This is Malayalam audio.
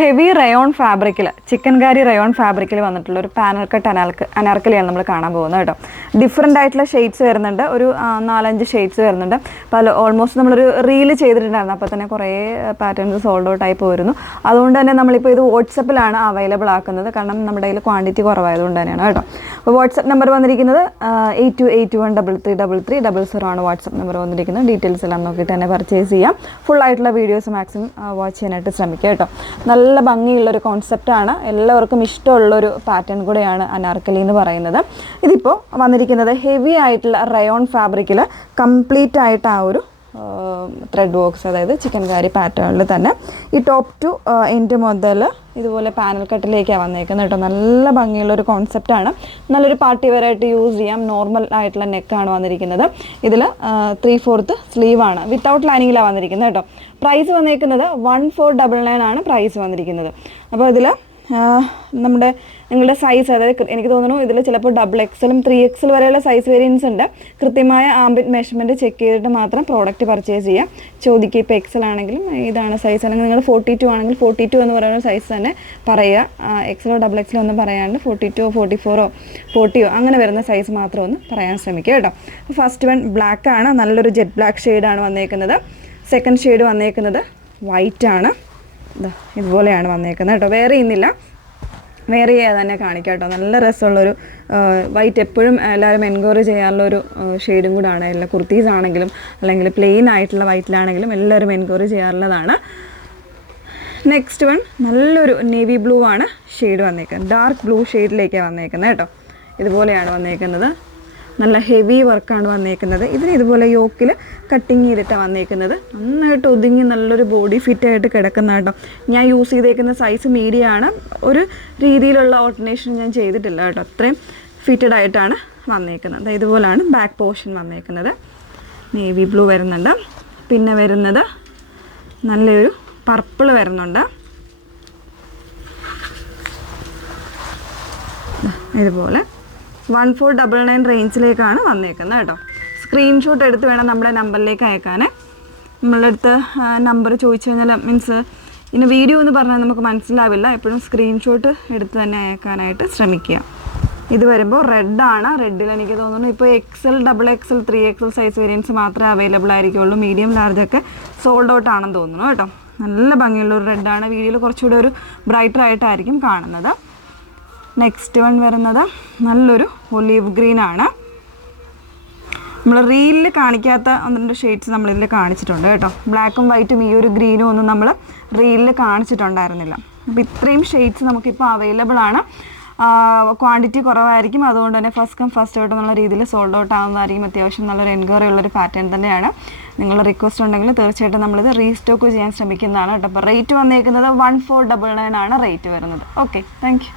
ഹെവി റയോൺ ഫാബ്രിക്കിൽ ചിക്കൻകാരി റയോൺ ഫാബ്രിക്കിൽ വന്നിട്ടുള്ള ഒരു പാനൽ കട്ട് അനാർക്കലിയാണ് നമ്മൾ കാണാൻ പോകുന്നത് കേട്ടോ. ഡിഫറെൻ്റ് ആയിട്ടുള്ള ഷെയ്ഡ്സ് വരുന്നുണ്ട്, ഒരു 4-5 ഷെയ്ഡ്സ് വരുന്നുണ്ട്. അപ്പോൾ ഓൾമോസ്റ്റ് നമ്മളൊരു റീല് ചെയ്തിട്ടുണ്ടായിരുന്നു, അപ്പോൾ തന്നെ കുറേ പാറ്റേൺസ് സോൾഡ് ഔട്ട് ആയി പോയിരുന്നു. അതുകൊണ്ട് തന്നെ നമ്മളിപ്പോൾ ഇത് വാട്സപ്പിലാണ് അവൈലബിൾ ആക്കുന്നത്, കാരണം നമ്മുടെ കയ്യിൽ ക്വാണ്ടിറ്റി കുറവായതുകൊണ്ട് തന്നെയാണ് കേട്ടോ. അപ്പോൾ വാട്സപ്പ് നമ്പർ വന്നിരിക്കുന്നത് 8281333300 ആണ് വാട്സപ്പ് നമ്പർ വന്നിരിക്കുന്നത്. ഡീറ്റെയിൽസ് എല്ലാം നോക്കിയിട്ട് തന്നെ പർച്ചേസ് ചെയ്യാം. ഫുൾ ആയിട്ടുള്ള വീഡിയോസ് മാക്സിമം വാച്ച് ചെയ്യാനായിട്ട് ശ്രമിക്കുക കേട്ടോ. നല്ല ഭംഗിയുള്ളൊരു കോൺസെപ്റ്റാണ്, എല്ലാവർക്കും ഇഷ്ടമുള്ളൊരു പാറ്റേൺ കൂടെയാണ് അനാർക്കലി എന്ന് പറയുന്നത്. ഇതിപ്പോൾ വന്നിരിക്കുന്നത് ഹെവി ആയിട്ടുള്ള റയോൺ ഫാബ്രിക്കിൽ കംപ്ലീറ്റ് ആയിട്ട് ആ ഒരു ത്രെഡ് വർക്ക്സ്, അതായത് ചിക്കൻകാരി പാറ്റേണിൽ തന്നെ ഈ ടോപ്പ് ടു എൻഡ് മുതൽ ഇതുപോലെ പാനൽ കട്ടിലേക്കാണ് വന്നേക്കുന്നത് കേട്ടോ. നല്ല ഭംഗിയുള്ളൊരു കോൺസെപ്റ്റാണ്, നല്ലൊരു പാർട്ടി വെയർ ആയിട്ട് യൂസ് ചെയ്യാം. നോർമൽ ആയിട്ടുള്ള നെക്കാണ് വന്നിരിക്കുന്നത്. ഇതിൽ 3/4 സ്ലീവാണ്, വിത്തൗട്ട് ലൈനിങ്ങിലാണ് വന്നിരിക്കുന്നത് കേട്ടോ. പ്രൈസ് വന്നേക്കുന്നത് 1499 ആണ് പ്രൈസ് വന്നിരിക്കുന്നത്. അപ്പോൾ ഇതിൽ നിങ്ങളുടെ സൈസ്, അതായത് എനിക്ക് തോന്നുന്നു ഇതിൽ ചിലപ്പോൾ XXL 3XL വരെയുള്ള സൈസ് വേരിയൻസ് ഉണ്ട്. കൃത്യമായ ആംബിറ്റ് മെഷർമെൻറ്റ് ചെക്ക് ചെയ്തിട്ട് മാത്രം പ്രോഡക്റ്റ് പർച്ചേസ് ചെയ്യാം. ചോദിക്കുക ഇപ്പോൾ XL ആണെങ്കിലും ഇതാണ് സൈസ്, അല്ലെങ്കിൽ നിങ്ങൾ 42 ആണെങ്കിൽ 42 എന്ന് പറയുന്ന സൈസ് തന്നെ പറയുക. XL XXL ഒന്നും പറയാണ്ട് 42 44 40 അങ്ങനെ വരുന്ന സൈസ് മാത്രം ഒന്ന് പറയാൻ ശ്രമിക്കുക കേട്ടോ. ഫസ്റ്റ് വൺ ബ്ലാക്ക് ആണ്, നല്ലൊരു ജെറ്റ് ബ്ലാക്ക് ഷെയ്ഡാണ് വന്നേക്കുന്നത്. സെക്കൻഡ് ഷെയ്ഡ് വന്നേക്കുന്നത് വൈറ്റ് ആണ്, ഇതുപോലെയാണ് വന്നേക്കുന്നത് കേട്ടോ. വേറെ ചെയ്യുന്നില്ല, വേറെ ചെയ്യാതെ തന്നെ കാണിക്കാം കേട്ടോ. നല്ല രസമുള്ളൊരു വൈറ്റ്, എപ്പോഴും എല്ലാവരും എൻക്വയറി ചെയ്യാറുള്ളൊരു ഷെയ്ഡും കൂടാണ്. എല്ലാ കുർത്തീസ് ആണെങ്കിലും അല്ലെങ്കിൽ പ്ലെയിൻ ആയിട്ടുള്ള വൈറ്റിലാണെങ്കിലും എല്ലാവരും എൻക്വയറി ചെയ്യാറുള്ളതാണ്. നെക്സ്റ്റ് വൺ നല്ലൊരു നേവി ബ്ലൂ ആണ് ഷെയ്ഡ് വന്നേക്കുന്നത്, ഡാർക്ക് ബ്ലൂ ഷെയ്ഡിലേക്കാണ് വന്നേക്കുന്നത് കേട്ടോ. ഇതുപോലെയാണ് വന്നേക്കുന്നത്, നല്ല ഹെവി വർക്കാണ് വന്നേക്കുന്നത്. ഇതിന് ഇതുപോലെ യോക്കിൽ കട്ടിങ് ചെയ്തിട്ടാണ് വന്നേക്കുന്നത്. നന്നായിട്ട് ഒതുങ്ങി നല്ലൊരു ബോഡി ഫിറ്റായിട്ട് കിടക്കുന്ന കേട്ടോ. ഞാൻ യൂസ് ചെയ്തേക്കുന്ന സൈസ് മീഡിയം ആണ്, ഒരു രീതിയിലുള്ള ഓൾട്ടർനേഷൻ ഞാൻ ചെയ്തിട്ടില്ല കേട്ടോ. അത്രയും ഫിറ്റഡ് ആയിട്ടാണ് വന്നേക്കുന്നത്. ഇതുപോലെയാണ് ബാക്ക് പോർഷൻ വന്നേക്കുന്നത്. നേവി ബ്ലൂ വരുന്നുണ്ട്, പിന്നെ വരുന്നത് നല്ലൊരു പർപ്പിൾ വരുന്നുണ്ട്. ഇതുപോലെ 1499 റേഞ്ചിലേക്കാണ് വന്നേക്കുന്നത് കേട്ടോ. സ്ക്രീൻഷോട്ട് എടുത്ത് വേണം നമ്മുടെ നമ്പറിലേക്ക് അയക്കാൻ. നമ്മളുടെ അടുത്ത് നമ്പർ ചോദിച്ചു കഴിഞ്ഞാൽ മീൻസ് ഇന്ന് വീഡിയോ എന്ന് പറഞ്ഞാൽ നമുക്ക് മനസ്സിലാവില്ല. എപ്പോഴും സ്ക്രീൻഷോട്ട് എടുത്ത് തന്നെ അയക്കാനായിട്ട് ശ്രമിക്കുക. ഇത് വരുമ്പോൾ റെഡാണ്. റെഡിൽ എനിക്ക് തോന്നുന്നു ഇപ്പോൾ XL XXL 3XL size variants മാത്രമേ അവൈലബിൾ ആയിരിക്കുള്ളൂ. മീഡിയം ലാർജൊക്കെ സോൾഡ് ഔട്ട് ആണെന്ന് തോന്നുന്നു കേട്ടോ. നല്ല ഭംഗിയുള്ളൊരു റെഡാണ്, വീഡിയോയിൽ കുറച്ചുകൂടെ ഒരു ബ്രൈറ്റർ ആയിട്ടായിരിക്കും കാണുന്നത്. നെക്സ്റ്റ് വൺ വരുന്നത് നല്ലൊരു ഒലീവ് ഗ്രീൻ ആണ്. നമ്മൾ റീലിൽ കാണിക്കാത്ത 1-2 ഷെയ്ഡ്സ് നമ്മളിതിൽ കാണിച്ചിട്ടുണ്ട് കേട്ടോ. ബ്ലാക്കും വൈറ്റും ഈ ഒരു ഗ്രീനും ഒന്നും നമ്മൾ റീലിൽ കാണിച്ചിട്ടുണ്ടായിരുന്നില്ല. അപ്പോൾ ഇത്രയും ഷെയ്ഡ്സ് നമുക്കിപ്പോൾ അവൈലബിൾ ആണ്. ക്വാണ്ടിറ്റി കുറവായിരിക്കും, അതുകൊണ്ട് തന്നെ ഫസ്റ്റ് കം ഫസ്റ്റ് ഔട്ട് എന്നുള്ള രീതിയിൽ സോൾഡ് ഔട്ട് ആവുന്നതായിരിക്കും. അത്യാവശ്യം നല്ലൊരു എൻക്വയറി ഉള്ളൊരു പാറ്റേൺ തന്നെയാണ്. നിങ്ങളുടെ റിക്വസ്റ്റ് ഉണ്ടെങ്കിൽ തീർച്ചയായിട്ടും നമ്മളിത് റീസ്റ്റോക്ക് ചെയ്യാൻ ശ്രമിക്കുന്നതാണ് കേട്ടോ. അപ്പോൾ റേറ്റ് വന്നേക്കുന്നത് 1499 ആണ് റേറ്റ് വരുന്നത്. Okay, thank you.